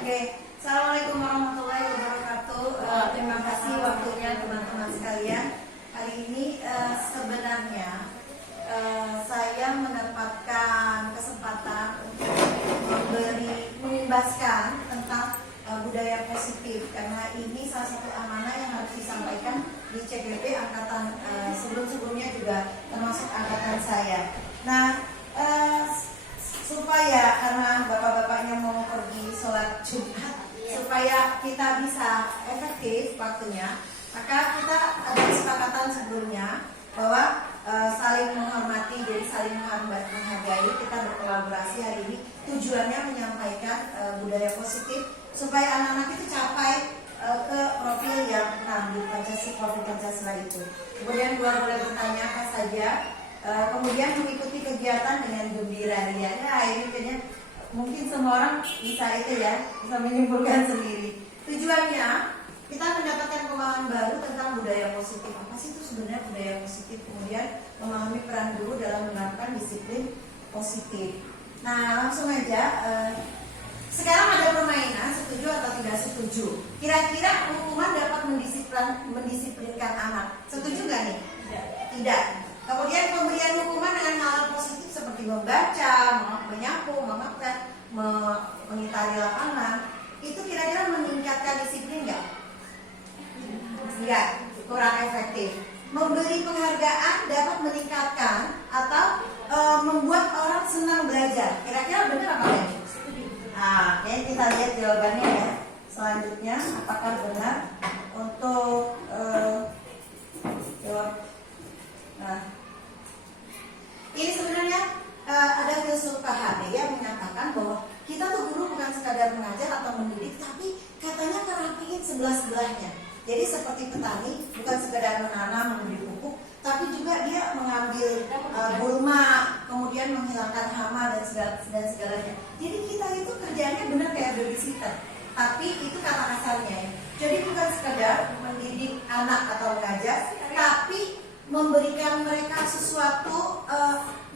Oke, Assalamualaikum warahmatullahi wabarakatuh. Terima kasih waktunya teman-teman sekalian. Hari ini sebenarnya saya mendapatkan kesempatan untuk mengimbaskan tentang budaya positif, karena ini salah satu amanah yang harus disampaikan di CGP angkatan sebelum-sebelumnya juga termasuk angkatan saya. Nah, supaya karena bapak-bapaknya mau pergi sholat Jumat, supaya kita bisa efektif waktunya, maka kita ada kesepakatan sebelumnya bahwa saling menghormati, jadi saling menghargai. Kita berkolaborasi hari ini, tujuannya menyampaikan budaya positif supaya anak-anak itu capai ke profil yang di Pancasila itu. Kemudian gua boleh bertanya apa saja. Kemudian mengikuti kegiatan dengan gembira ria. Nah, ini kayaknya mungkin semua orang bisa itu ya, bisa menyimpulkan sendiri. Tujuannya kita mendapatkan pemahaman baru tentang budaya positif. Apa sih itu sebenarnya budaya positif? Kemudian memahami peran guru dalam menerapkan disiplin positif. Nah, langsung aja. Sekarang ada permainan, setuju atau tidak setuju? Kira-kira hukuman dapat mendisiplinkan anak. Setuju nggak nih? Tidak. Kemudian pemberian hukuman dengan hal positif seperti membaca, menyapu, mengepel, mengitari lapangan, itu kira-kira meningkatkan disiplin nggak? Enggak, kurang efektif. Memberi penghargaan dapat meningkatkan atau membuat orang senang belajar. Kira-kira benar apa enggak? Nah, oke, kita lihat jawabannya ya. Selanjutnya, apakah benar untuk jawab? Nah, ini sebenarnya ada filsuf PHD yang menyatakan bahwa kita tuh guru bukan sekadar mengajar atau mendidik, tapi katanya ngerapiin sebelah-sebelahnya. Jadi seperti petani, bukan sekadar menanam, memberi pupuk, tapi juga dia mengambil gulma, kemudian menghilangkan hama dan segalanya. Jadi kita itu kerjanya benar kayak babysitter, tapi itu kata kasarnya ya. Jadi bukan sekadar mendidik anak atau mengajar, tapi memberikan mereka sesuatu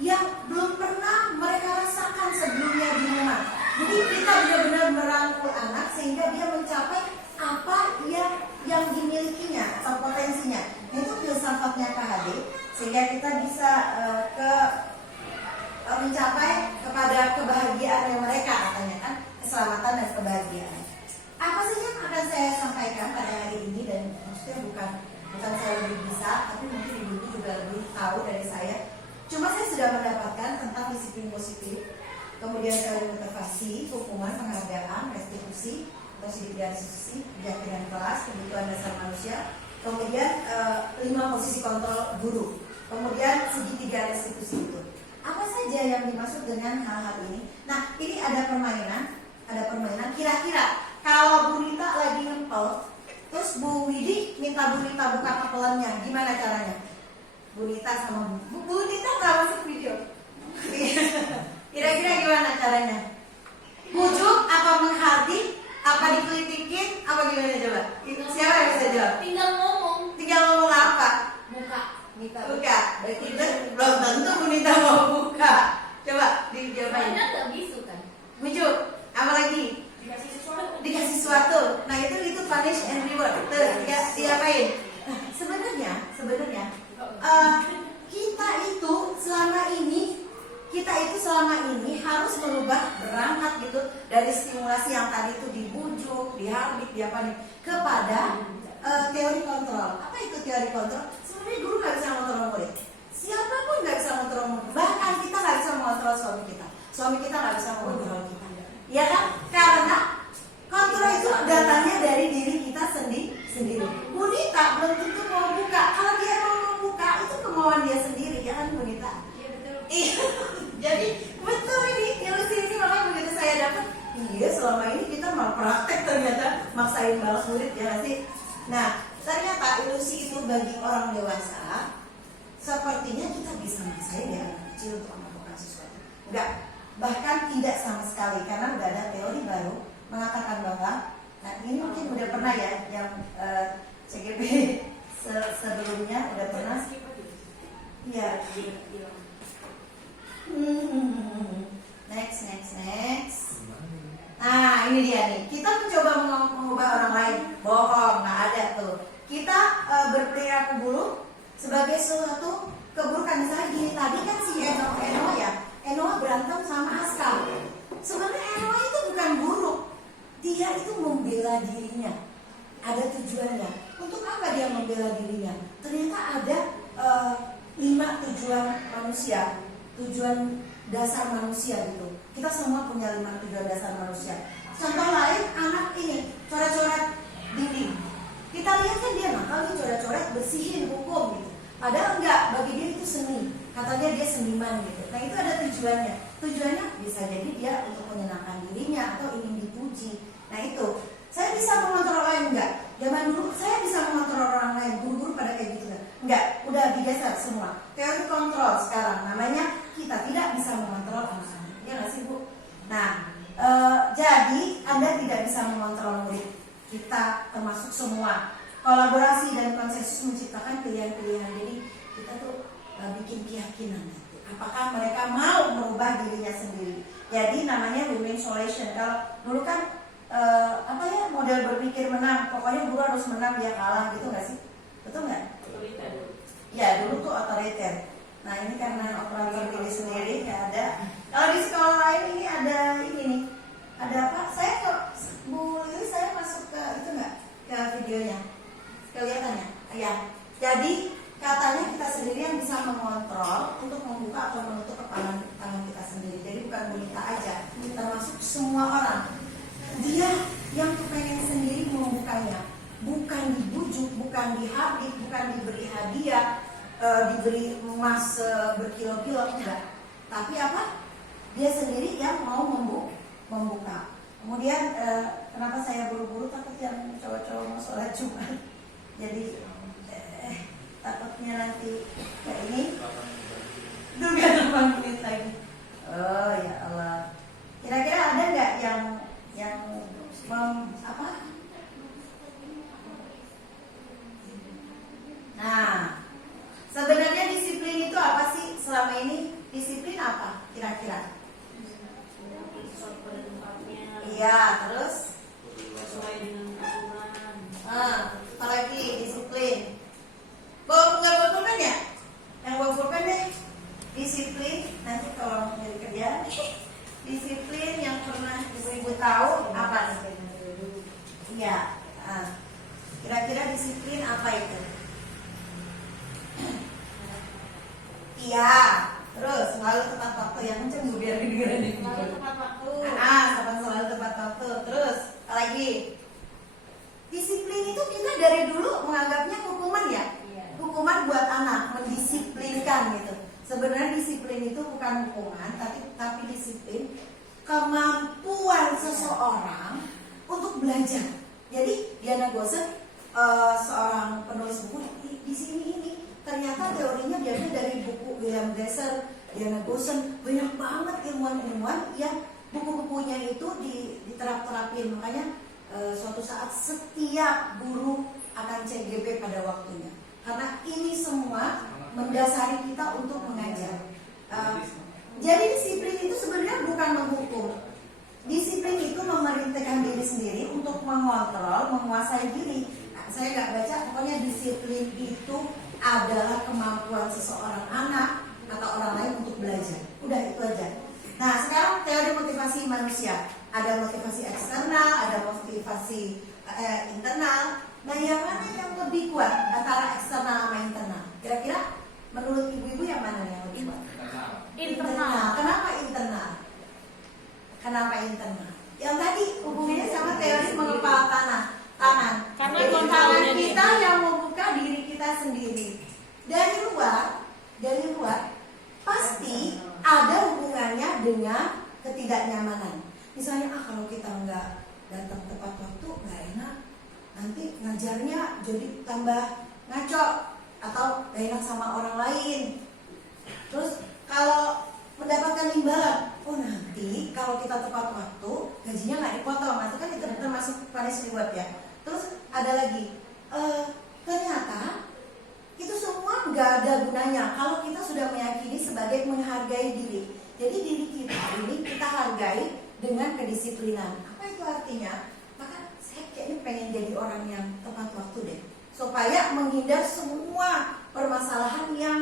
yang belum pernah mereka rasakan sebelumnya di rumah. Jadi kita benar-benar merangkul anak sehingga dia mencapai apa yang dimilikinya atau potensinya. Nah, itu filsafatnya KHD, sehingga kita bisa mencapai kepada kebahagiaan mereka, katanya kan, keselamatan dan kebahagiaan. Apa sih yang akan saya sampaikan pada hari ini, dan maksudnya bukan saya lebih bisa, tapi mungkin ibu juga lebih tahu dari saya. Cuma saya sudah mendapatkan tentang disiplin positif, kemudian teori motivasi, hukuman, penghargaan, restitusi, atau sidik dan restitusi, keyakinan kelas, kebutuhan dasar manusia, kemudian 5 posisi kontrol guru, kemudian segitiga restitusi itu. Apa saja yang dimaksud dengan hal-hal ini? Nah, ini ada permainan. Kira-kira kalau Bu Rita lagi ngempel, terus Bu Widi minta Bu Rita buka kepelannya, gimana caranya? Bu Rita sama Bu Rita nggak masuk video. Kira-kira gimana caranya? Bujuk apa menghardik? Apa dikelitikin? Apa gimana coba? Siapa yang bisa jawab? Tinggal ngomong apa? Buka. Berarti itu belum tentu Bu Rita mau buka. Coba dijawab. Karena nggak bisu kan? Bujuk. Apa lagi? Dikasih sesuatu. Nah, itu punish and reward. Terus diapain? Nah, sebenarnya kita itu selama ini harus merubah, berangkat gitu dari stimulasi yang tadi itu dibujuk, dihardik, diapain, kepada teori kontrol. Apa itu teori kontrol? Sebenarnya guru nggak bisa mengontrol murid. Siapapun nggak bisa mengontrol murid. Bahkan kita nggak bisa mengontrol suami kita. Suami kita nggak bisa mengontrol kita. Ya kan? Karena kontrol itu datangnya dari diri kita sendiri. Bunita belum tentu mau buka. Kalau dia mau buka, itu kemauan dia sendiri, ya kan Bunita? Iya betul. Jadi betul ini ilusi ini, makanya begitu saya dapat, iya selama ini kita malah praktek ternyata maksain balas murid, ya sih. Nah, ternyata ilusi itu bagi orang dewasa sepertinya kita bisa maksain ya anak kecil untuk melakukan sesuatu. Enggak, bahkan tidak sama sekali, karena udah ada teori baru mengatakan bahwa, nah ini mungkin udah pernah ya yang CGP sebelumnya udah pernah. Iya. Next. Nah, ini dia nih. Kita mencoba mengubah orang lain. Bohong, nggak ada tuh. Kita berperilaku buruk sebagai suatu keburukan. Misalnya gini, tadi kan si Enoa berantem sama Aska. Sebenarnya Enoa itu bukan buruk. Dia itu membela dirinya. Ada tujuannya. Untuk apa dia membela dirinya? Ternyata ada 5 tujuan manusia. Tujuan dasar manusia gitu. Kita semua punya 5 tujuan dasar manusia. Contoh lain, anak ini coret-coret dinding. Kita lihat kan dia nakal, dia coret-coret, bersihin, hukum gitu. Padahal enggak, bagi dia itu seni. Katanya dia seniman gitu. Nah itu ada tujuannya. Tujuannya bisa jadi dia untuk menyenangkan dirinya atau ingin dipuji. Nah itu, saya bisa mengontrol orang enggak? Zaman dulu saya bisa mengontrol orang lain, guru-guru pada kayak gitu kan? Enggak, udah digeser semua. Teori kontrol sekarang namanya kita tidak bisa mengontrol anak-anak. Ya nggak sih Bu? Nah, jadi Anda tidak bisa mengontrol murid. Kita termasuk semua. Kolaborasi dan konsensus menciptakan pilihan-pilihan. Jadi kita tuh bikin keyakinan. Apakah mereka mau merubah dirinya sendiri? Jadi namanya win-win solution. Kalau dulu kan model berpikir menang. Pokoknya guru harus menang, dia kalah gitu nggak sih? Betul nggak? Ya dulu tuh otoriter. Nah ini karena operator diri sendiri nggak ada. Kalau di sekolah lain ini ada ini nih. Ada apa? Saya ke Bu Lili, saya masuk ke itu nggak? Ke videonya. Kelihatannya? Ya. Jadi katanya kita sendiri yang bisa mengontrol untuk membuka atau menutup tangan kita sendiri. Jadi bukan boneka aja, termasuk semua orang. Dia yang kepengen sendiri membukanya, bukan dibujuk, bukan dihardik, bukan diberi hadiah, diberi emas berkilo-kilo, enggak. Tapi apa? Dia sendiri yang mau membuka. Kemudian kenapa saya buru-buru, takut yang cowok-cowok mau sholat Jumat. Jadi takutnya nanti kayak ini juga 8 menit lagi. Oh ya Allah. Kira-kira ada nggak yang Nah, sebenarnya disiplin itu apa sih? Selama ini disiplin apa kira-kira? Iya, terus Sesuai dengan aturan. apalagi disiplin. Nggak bawa pulpen ya? Yang bawa pulpen deh. Disiplin, nanti kalau mau nyari kerjaan. Disiplin yang pernah ibu-ibu tahu apa nih? Iya. Kira-kira disiplin apa itu? Iya. Terus selalu tepat waktu, yang kenceng Bu biar kedengeran. Selalu tepat waktu. Selalu tepat waktu. Terus apa lagi? Disiplin itu kita dari dulu menganggapnya hukuman ya. Hukuman buat anak, mendisiplinkan gitu. Sebenarnya disiplin itu bukan hukuman, tapi disiplin kemampuan seseorang untuk belajar. Jadi Diana Gosen, seorang penulis buku di sini ini, ternyata teorinya diambil dari buku William Glasser, Diana Gosen, banyak banget ilmuwan-ilmuwan yang buku-bukunya itu diterap-terapin. Makanya suatu saat setiap guru akan CGP pada waktunya. Karena ini semua mendasari kita untuk mengajar. Jadi disiplin itu sebenarnya bukan menghukum. Disiplin itu memerintahkan diri sendiri untuk mengontrol, menguasai diri. Saya nggak baca, pokoknya disiplin itu adalah kemampuan seseorang anak atau orang lain untuk belajar. Udah itu aja. Nah sekarang teori motivasi manusia. Ada motivasi eksternal, ada motivasi internal. Nah yang mana yang lebih kuat antara eksternal sama internal? Kira-kira menurut ibu-ibu yang mana yang lebih kuat? Internal. Kenapa internal? Kenapa internal? Yang tadi hubungannya sama teori mengepal tangan. Karena Jadi kontrolnya kita dia. yang membuka diri kita sendiri. Dari luar pasti ada hubungannya dengan ketidaknyamanan. Misalnya kalau kita nggak datang tepat waktu nggak enak, nanti ngajarnya jadi tambah ngaco atau gak enak sama orang lain. Terus kalau mendapatkan imbalan, nanti kalau kita tepat waktu gajinya nggak dipotong, nanti kan itu termasuk punishment reward ya. Terus ada lagi, ternyata itu semua nggak ada gunanya kalau kita sudah meyakini sebagai menghargai diri. Jadi diri kita ini kita hargai dengan kedisiplinan. Apa artinya, maka saya kayaknya pengen jadi orang yang tepat waktu deh, supaya menghindar semua permasalahan yang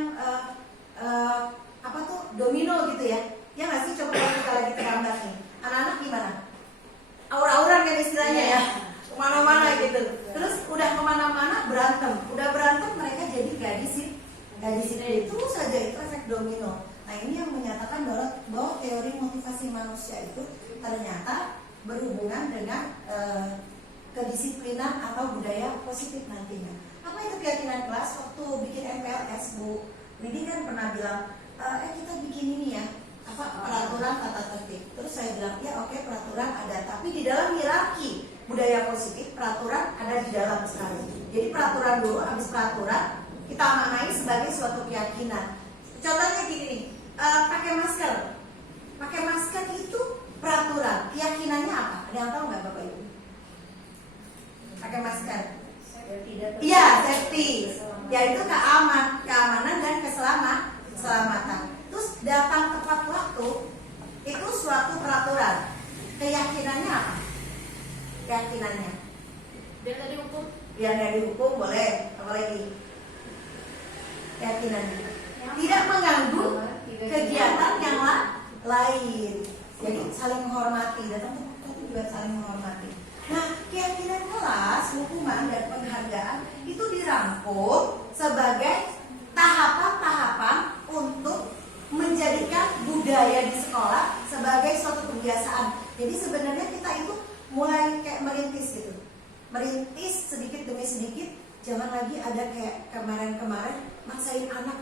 domino gitu ya. Ya nggak sih, coba kalau kita lagi terlambat nih, anak-anak gimana? Aura-auran kan istilahnya ya, kemana-mana gitu. Terus udah kemana-mana berantem, udah berantem mereka jadi gak disiplin. Itu saja itu efek domino. Nah ini yang menyatakan bahwa teori motivasi manusia itu ternyata berhubungan dengan kedisiplinan atau budaya positif nantinya. Apa itu keyakinan kelas? Waktu bikin MPLS, Bu Lidi kan pernah bilang, kita bikin ini ya, peraturan tata tertib. Terus saya bilang, ya oke, peraturan ada, tapi di dalam hierarki budaya positif peraturan ada di dalam sekali. Jadi peraturan dulu, habis peraturan kita maknai sebagai suatu keyakinan. Contohnya gini nih, pakai masker. Pakai masker itu peraturan, keyakinannya apa? Ada yang tahu nggak Bapak Ibu? Pakai masker. Iya, safety. Yaitu keamanan dan keselamatan. Terus datang tepat waktu itu suatu peraturan. Keyakinannya apa? Keyakinannya Biar tadi hukum. biar nggak dihukum boleh, apalagi keyakinannya tidak mengganggu kegiatan yang lain. Jadi saling menghormati, datang tepat waktu juga saling menghormati. Nah, keyakinan kelas, hukuman dan penghargaan itu dirangkum sebagai tahapan-tahapan untuk menjadikan budaya di sekolah sebagai suatu kebiasaan. Jadi sebenarnya kita itu mulai kayak merintis gitu, merintis sedikit demi sedikit. Jangan lagi ada kayak kemarin-kemarin maksain anak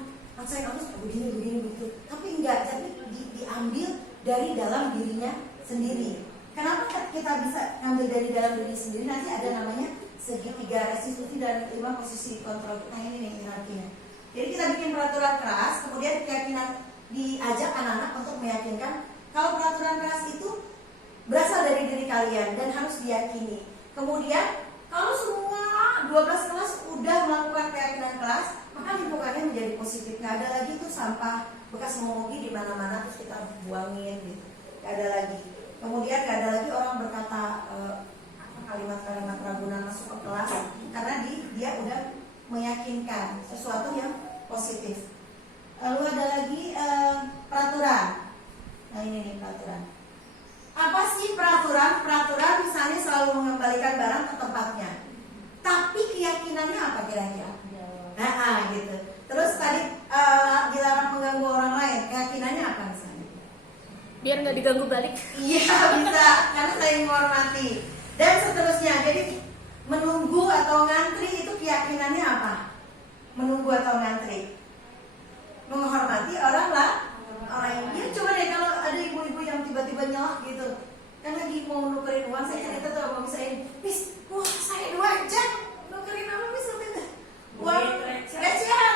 begini gitu. Tapi enggak, jadi diambil dari dalam dirinya sendiri. Kenapa kita bisa ngambil dari dalam diri sendiri? Nanti ada namanya segitiga restitusi dan 5 posisi kontrol. Nah ini nih hierarkinya. Jadi kita bikin peraturan keras, kemudian keyakinan diajak anak-anak untuk meyakinkan kalau peraturan keras itu berasal dari diri kalian dan harus diyakini. Kemudian kalau semua 12 kelas udah melakukan keyakinan kelas, maka lingkungannya menjadi positif. Nggak ada lagi tuh sampah bekas momogi di mana-mana terus kita buangin gitu. Nggak ada lagi. Kemudian nggak ada lagi orang berkata kalimat-kalimat ragunan masuk ke kelas karena dia udah meyakinkan sesuatu yang positif. Lalu ada lagi peraturan. Nah ini nih peraturan. Apa sih peraturan? Peraturan misalnya selalu mengembalikan barang ke tempatnya. Tapi keyakinannya apa kira-kira? Nah gitu. Terus tadi dilarang mengganggu orang lain. Keyakinannya apa misalnya? Biar nggak diganggu balik. Iya bisa, karena saling menghormati. Dan seterusnya. Jadi menunggu atau ngantri itu keyakinannya apa? Menunggu atau ngantri? Menghormati orang yang dia. Coba deh kalau ada ibu-ibu yang tiba-tiba nyelak gitu, kan lagi mau nukerin uang, saya cerita tuh sama saya, Miss, wah saya 2 jam nukerin apa Miss? Uang recehan.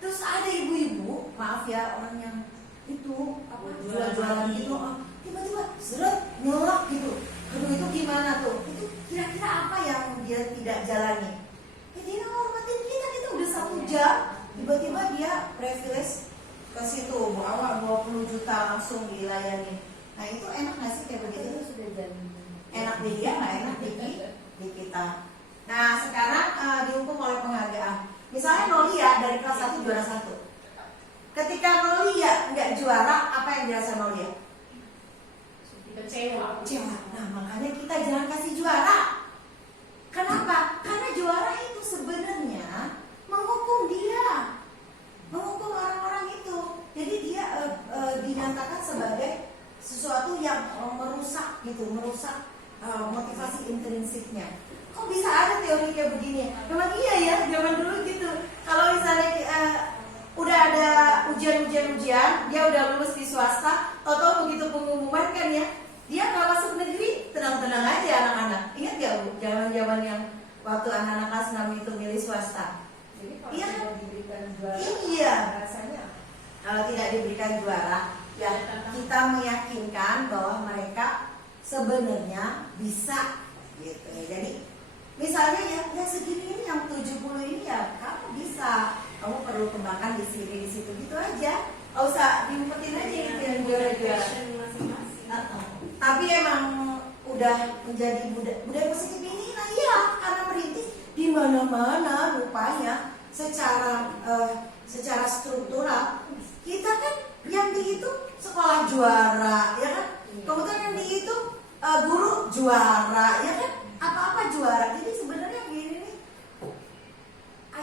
Terus ada ibu-ibu, maaf ya, orang yang itu jual-jualan gitu, tiba-tiba seret nyelak gitu. Aduh itu gimana tuh? Itu kira-kira apa yang dia tidak jalani? Ya dia ngormatin kita udah 1 jam, tiba-tiba dia privilege ke situ, bawa 20 juta langsung dilayani. Nah itu enak nggak sih kayak begitu? Sudah jadi enak di dia, nggak enak di kita. Nah sekarang dihukum oleh penghargaan. Misalnya Nolia dari kelas 1 juara 1. Ketika Nolia nggak juara, apa yang dirasa Nolia? Kecewa. Nah makanya kita jangan kasih juara. Kenapa? Karena juara itu sebenarnya menghukum dia, menghukum orang-orang itu. Jadi dia dinyatakan sebagai sesuatu yang merusak gitu, merusak motivasi intrinsiknya. Kok bisa ada teori kayak begini? Memang iya ya, zaman dulu gitu. Kalau misalnya udah ada ujian, dia udah lulus di swasta, atau begitu pengumuman kan ya, dia kalau masuk negeri tenang-tenang aja anak-anak. Ingat gak Bu, zaman-zaman yang waktu anak-anak kelas 6 itu milih swasta? Iya kan? Iya. Rasanya kalau tidak diberikan juara, ya kita meyakinkan bahwa mereka sebenarnya bisa gitu. Jadi misalnya ya segini ini yang 70 ini ya kamu bisa, kamu perlu kembangkan di sini di situ gitu aja. Gak usah diumpetin aja gitu yang juara-juara. Tapi emang udah menjadi budaya positif ini, nah iya, karena merintis di mana-mana rupanya secara struktural kita kan yang dihitung sekolah juara, ya kan? Kemudian yang dihitung guru juara, ya kan? Apa-apa juara. Jadi sebenarnya gini nih,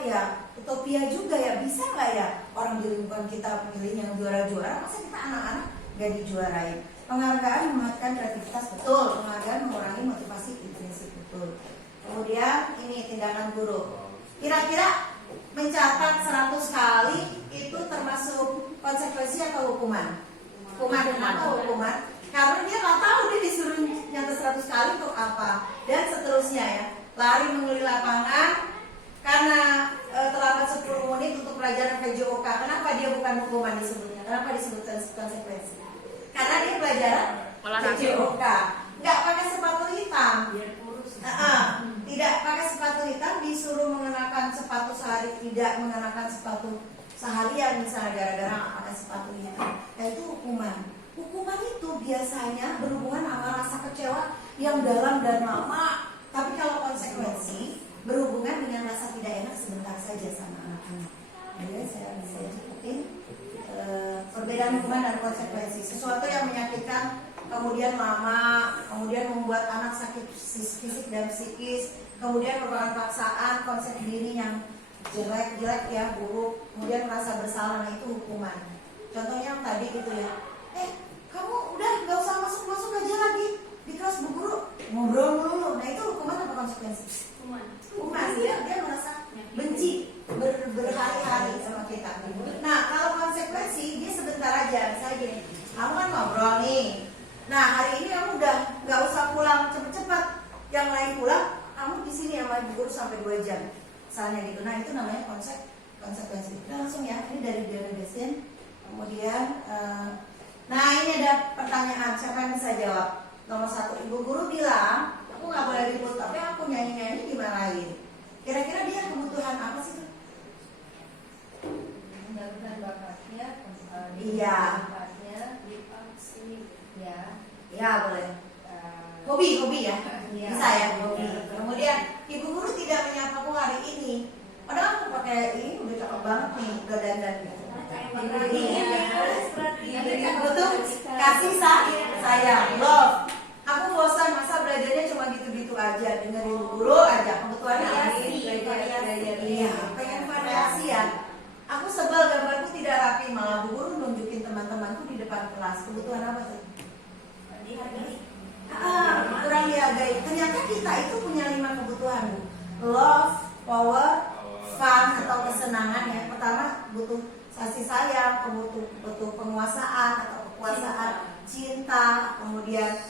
ya utopia juga ya, bisa nggak ya orang di lingkungan kita pilih yang juara-juara, masa kita anak-anak gak dijuarain? Penghargaan menguatkan kreativitas, betul. Penghargaan mengurangi motivasi intrinsik, betul. Kemudian ini tindakan guru. Kira-kira mencatat 100 kali itu termasuk konsekuensi atau hukuman? Hukuman. Kenapa hukuman? Karena dia nggak tahu dia disuruh nyatet 100 kali untuk apa, dan seterusnya ya. Lari mengelilingi lapangan karena terlambat 10 menit untuk pelajaran PJOK. Kenapa dia bukan hukuman disebutnya? Kenapa disebutkan konsekuensi? Karena dia pelajaran PJOK. Nggak pakai sepatu hitam. Tidak pakai sepatu hitam, disuruh mengenakan sepatu sehari, tidak mengenakan sepatu seharian misalnya gara-gara nggak pakai sepatu hitam. Nah itu hukuman. Hukuman itu biasanya berhubungan sama rasa kecewa yang dalam dan lama. Tapi kalau konsekuensi berhubungan dengan rasa tidak enak sebentar saja sama anak-anak. Jadi saya cukupin perbedaan hukuman dan konsekuensi. Sesuatu yang menyakitkan kemudian lama, kemudian membuat anak sakit fisik dan psikis, kemudian merupakan paksaan, konsep diri yang jelek ya, buruk, kemudian merasa bersalah, nah itu hukuman. Contohnya yang tadi gitu ya, kamu udah gak usah masuk aja lagi di kelas bu guru, ngobrol dulu. Nah itu hukuman apa konsekuensi? Hukuman ya, dia merasa benci berhari-hari sama kita. Nah kalau konsekuensi dia sebentar aja, misalnya gini, kamu kan ngobrol nih. Nah hari ini kamu udah nggak usah pulang cepet-cepet, yang lain pulang, kamu di sini sama ibu guru sampai 2 jam, misalnya gitu. Nah itu namanya konsekuensi. Kita langsung ya, ini dari delegation. Kemudian, nah ini ada pertanyaan, siapa yang bisa jawab? Nomor 1, ibu guru bilang, aku nggak boleh ribut, tapi aku nyanyi-nyanyi dimarahin. Kira-kira dia kebutuhan apa sih? Menyalurkan bakatnya, Iya. Ya boleh. Hobi ya, bisa ya hobi. Kemudian ibu guru tidak menyapaku hari ini, padahal aku pakai ini udah cakep banget nih, udah dandan gitu. Betul, kasih sayang, love. Aku bosan masa belajarnya cuma gitu-gitu aja, dengerin ibu guru aja. Kebutuhannya iya, pengen variasi ya. Aku sebel gambarku tidak rapi, malah bu guru nunjukin teman-temanku di depan kelas. Kebutuhan apa tuh? Kurang dihargai. Ternyata kita itu punya 5 kebutuhan, Bu. Love, power, fun atau kesenangan ya. Pertama butuh kasih sayang, butuh penguasaan atau kekuasaan, cinta, kemudian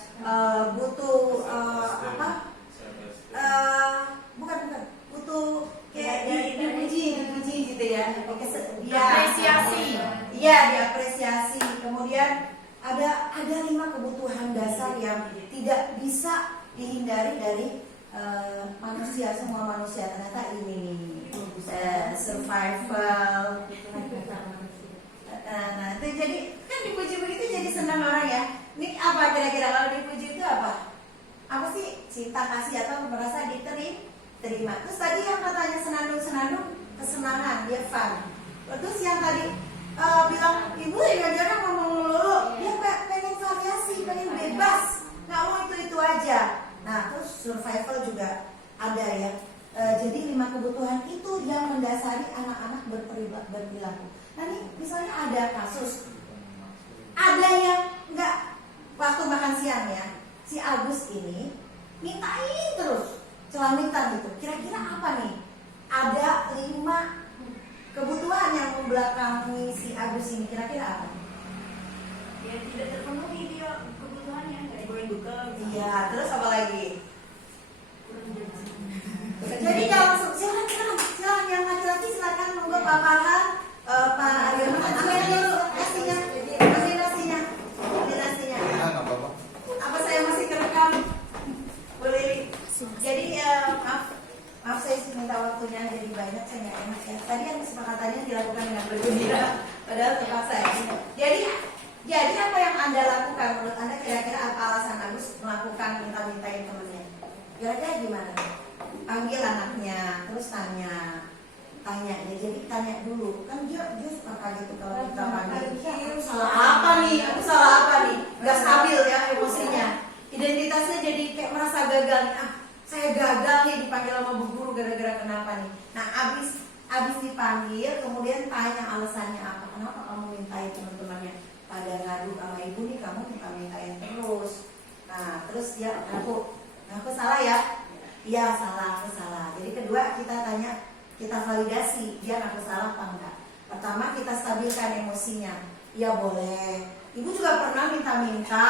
butuh butuh kayak dipuji gitu ya. Apresiasi. Iya, diapresiasi. Kemudian ada 5 kebutuhan dasar yang tidak bisa dihindari dari manusia, semua manusia. Ternyata ini survival. Nah itu jadi kan dipuji begitu jadi senang orang ya. Ini apa kira-kira kalau dipuji itu apa? Apa sih? Cinta, kasih atau merasa diterima. Terus tadi yang katanya senandung kesenangan, dia fun. Terus yang tadi bilang ibu ya jarang ngomong melulu, dia pengen variasi, pengen bebas, nggak mau itu aja. Nah terus survival juga ada ya. Jadi 5 kebutuhan itu yang mendasari anak-anak berperilaku. Nah nih misalnya ada kasus, ada yang nggak waktu makan siang ya, si Agus ini mintain terus celamitan gitu. Kira-kira apa nih? Ada 5 kebutuhan yang membelakangi si Agus ini, kira-kira apa? Ya tidak terpenuhi dia kebutuhannya, nggak dibolehin bekal. Iya, terus apa lagi? Jadi kalau silakan yang laki-laki silakan monggo Pak Farhan, Pak Aryono, ambil dulu nasinya. Apa saya masih kerekam? Boleh. Jadi maaf saya minta waktunya jadi banyak, saya nggak enak ya. Tadi yang kesepakatannya dilakukan dengan bergembira, padahal terpaksa ya. Jadi Jadi apa yang Anda lakukan? Menurut Anda kira-kira apa alasan Agus melakukan minta-mintain temennya? Kira-kira gimana? Panggil anaknya, terus tanya ya, jadi tanya dulu. Kan dia suka kaget tuh kalau kita panggil. Aku salah apa nih? Aku salah apa nih? Gak stabil ya emosinya. Identitasnya jadi kayak merasa gagal nih. Saya gagal nih dipanggil sama bu guru gara-gara kenapa nih? Nah, abis dipanggil, kemudian tanya alasannya apa? Kenapa kamu mintain teman-temannya pada ngadu sama ibu nih, kamu mintain terus. Nah, terus dia aku salah ya? Iya salah, aku salah. Jadi kedua kita tanya, kita validasi dia ngaku salah apa enggak. Pertama kita stabilkan emosinya. Ya boleh. Ibu juga pernah minta-minta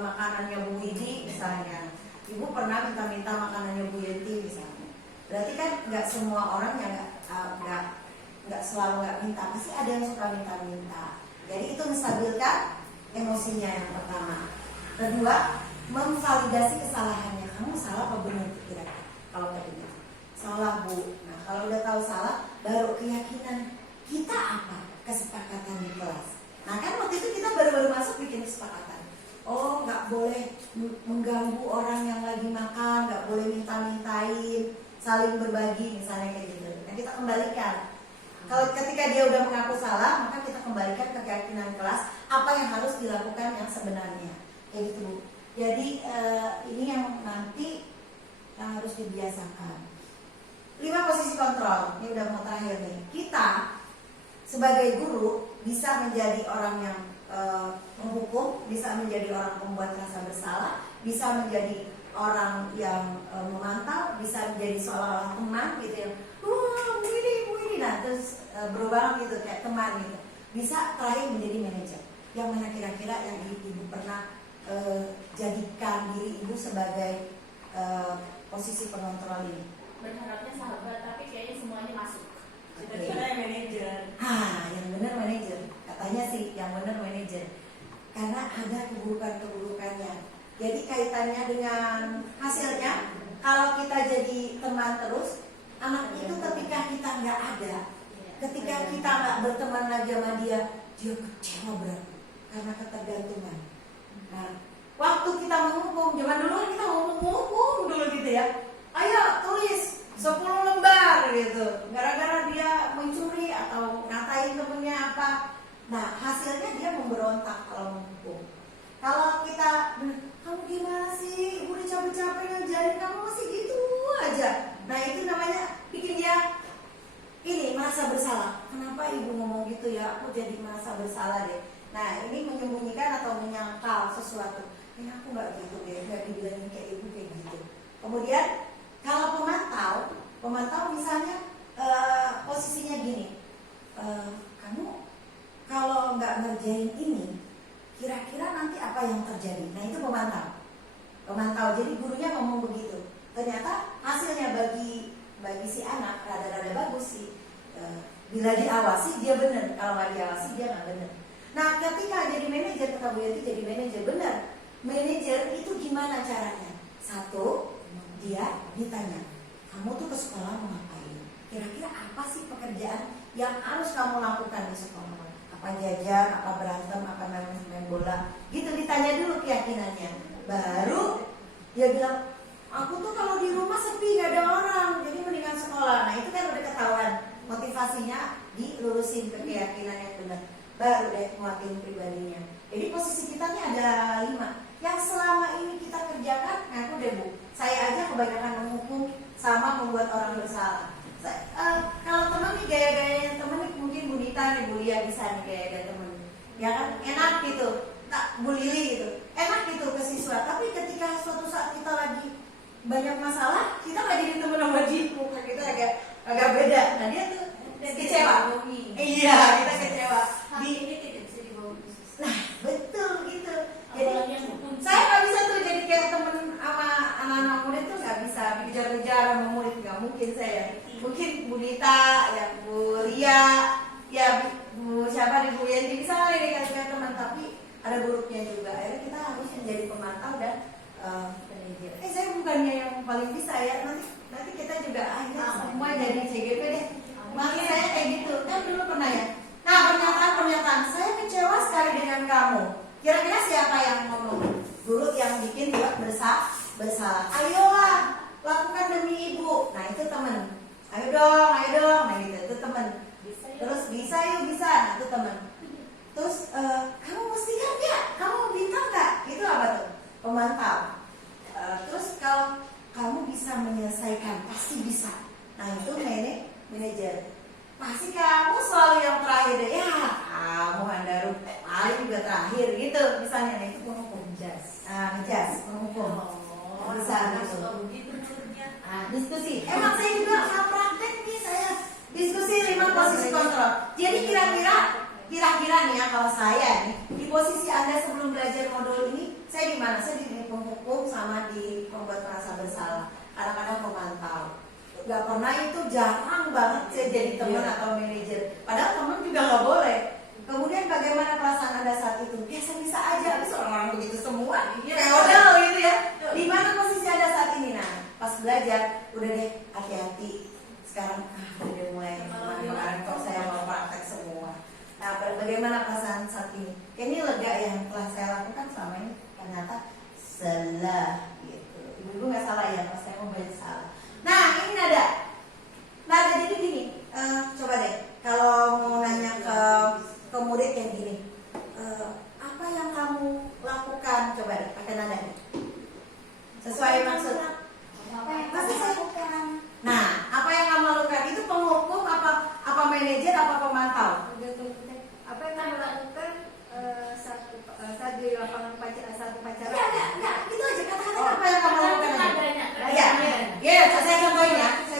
makanannya Bu Widi misalnya. Ibu pernah minta-minta makanannya Bu Yenti misalnya. Berarti kan nggak semua orang yang nggak selalu nggak minta. Pasti ada yang suka minta-minta. Jadi itu menstabilkan emosinya yang pertama. Kedua, memvalidasi kesalahannya. Kamu salah apa benar kira-kira? Kalau tadi salah Bu. Nah kalau udah tahu salah, baru keyakinan kita apa? Kesepakatan di kelas. Nah kan waktu itu kita baru-baru masuk bikin kesepakatan. Oh nggak boleh mengganggu orang yang lagi makan, nggak boleh minta-mintain, saling berbagi misalnya kayak gitu. Nah kita kembalikan. Kalau ketika dia udah mengaku salah, maka kita kembalikan ke keyakinan kelas apa yang harus dilakukan yang sebenarnya. Kayak gitu. Jadi ini yang nanti yang harus dibiasakan. 5 posisi kontrol. Ini udah mau terakhir nih. Kita sebagai guru bisa menjadi orang yang menghukum, bisa menjadi orang pembuat rasa bersalah, bisa menjadi orang yang memantau, bisa menjadi seolah-olah teman gitu ya. Bu ini. Nah terus berubah gitu kayak teman gitu. Bisa terakhir menjadi manajer. Yang mana kira-kira yang ibu pernah jadikan diri ibu sebagai posisi pengontrol ini? Berharapnya sahabat, tapi kayaknya semuanya masuk. Cita-citanya manajer. Yang benar manajer. Katanya sih yang benar manajer. Karena ada keburukan-keburukannya. Jadi kaitannya dengan hasilnya, kalau kita jadi teman terus, anak itu ketika kita nggak ada, ketika kita nggak berteman lagi sama dia kecewa berat karena ketergantungan. Nah, waktu kita menghukum, zaman dulu kan kita menghukum dulu gitu ya. Ayo tulis 10 lembar gitu. Gara-gara dia mencuri atau ngatain temennya apa. Nah, hasilnya dia memberontak kalau menghukum. Kalau kita, kamu gimana sih? Ibu udah capek-capek ngajarin kamu masih gitu aja. Nah, itu namanya bikin dia ini merasa bersalah. Kenapa ibu ngomong gitu ya? Aku jadi merasa bersalah deh. Nah, ini menyembunyikan atau menyangkal sesuatu. Aku nggak gitu deh, nggak dibilangin kayak ibu kayak gitu. Kemudian kalau pemantau misalnya posisinya gini, kamu kalau nggak ngerjain ini, kira-kira nanti apa yang terjadi? Nah itu pemantau. Jadi gurunya ngomong begitu. Ternyata hasilnya bagi si anak rada-rada bagus sih. Bila diawasi dia benar, kalau nggak diawasi dia nggak benar. Nah ketika jadi manajer, kata Bu Yanti jadi manajer benar. Manajer itu gimana caranya? Satu, dia ditanya, kamu tuh ke sekolah mau ngapain? Kira-kira apa sih pekerjaan yang harus kamu lakukan di sekolah? Apa jajan, apa berantem, apa main bola? Gitu ditanya dulu keyakinannya. Baru dia bilang, aku tuh kalau di rumah sepi, gak ada orang, jadi mendingan sekolah. Nah itu kan udah ketahuan motivasinya dilurusin ke keyakinan yang benar. Baru deh nguatin pribadinya. Jadi posisi kita nih ada 5. Yang selama ini kita kerjakan, ngaku deh Bu, saya aja kebanyakan menghukum sama membuat orang bersalah. Kalau teman nih gaya-gayanya teman nih, mungkin Bu Nita nih, Bu Lia bisa nih gaya-gaya teman, ya kan enak gitu, tak Bu Lili gitu, enak gitu ke siswa. Tapi ketika suatu saat kita lagi banyak masalah, kita nggak jadi teman sama dia, muka kita agak beda. Nah dia tuh kecewa. Iya, kita kecewa. Ini tidak bisa dibawa khusus. Nah betul gitu. Jadi saya nggak bisa tuh jadi kayak temen sama anak-anak muda tuh nggak bisa dikejar-kejar sama murid, nggak mungkin saya. Mungkin Bu Nita, ya Bu Lia, ya Bu siapa di Bu Yanti bisa lah dikasih teman, tapi ada buruknya juga. Akhirnya kita harus menjadi pemantau dan manajer. Saya bukannya yang paling bisa ya, nanti kita juga akhirnya semua jadi CGP deh. Maksud saya kayak gitu kan dulu pernah ya. Nah pernyataan saya kecewa sekali dengan kamu. Kira-kira siapa yang ngomong? Guru yang bikin buat bersalah. Ayolah, lakukan demi ibu. Nah itu teman. Ayo dong. Nah gitu, itu teman. Terus bisa yuk bisa, nah, itu teman. Terus kamu mesti kan ya, kamu bintang nggak? Itu apa tuh? Pemantau. Terus kalau kamu bisa menyelesaikan, pasti bisa. Nah itu manajer. Pasti kamu selalu yang terakhir deh. Ya kamu Handaru paling juga terakhir gitu. Misalnya nah, itu penghukum. Penghukum. Bisa gitu. Diskusi. Emang saya juga nggak praktek nih, saya diskusi 5 posisi kontrol. Jadi kira-kira nih ya, kalau saya nih di posisi Anda sebelum belajar modul ini, saya di mana? Saya di penghukum sama di pembuat merasa bersalah. Kadang-kadang pemantau. Gak pernah itu, jarang banget saya jadi teman atau manajer. Padahal teman juga nggak boleh. Kemudian bagaimana perasaan Anda saat itu? Biasa-biasa aja, habis orang begitu semua. Feodal gitu ya. Di mana posisi Anda saat ini? Nah, pas belajar, udah deh hati-hati. Sekarang udah mulai kemarin kok saya mau praktek semua. Nah, bagaimana perasaan saat ini? Kayaknya lega ya, yang telah saya lakukan selama ini ternyata salah gitu. Ibu nggak salah ya, pas saya mau belajar salah. Nah, ini nada jadi gini. Coba deh, kalau mau nanya ke murid yang gini, apa yang kamu lakukan? Coba deh, pakai nada nih. Sesuai maksud. Pasti saya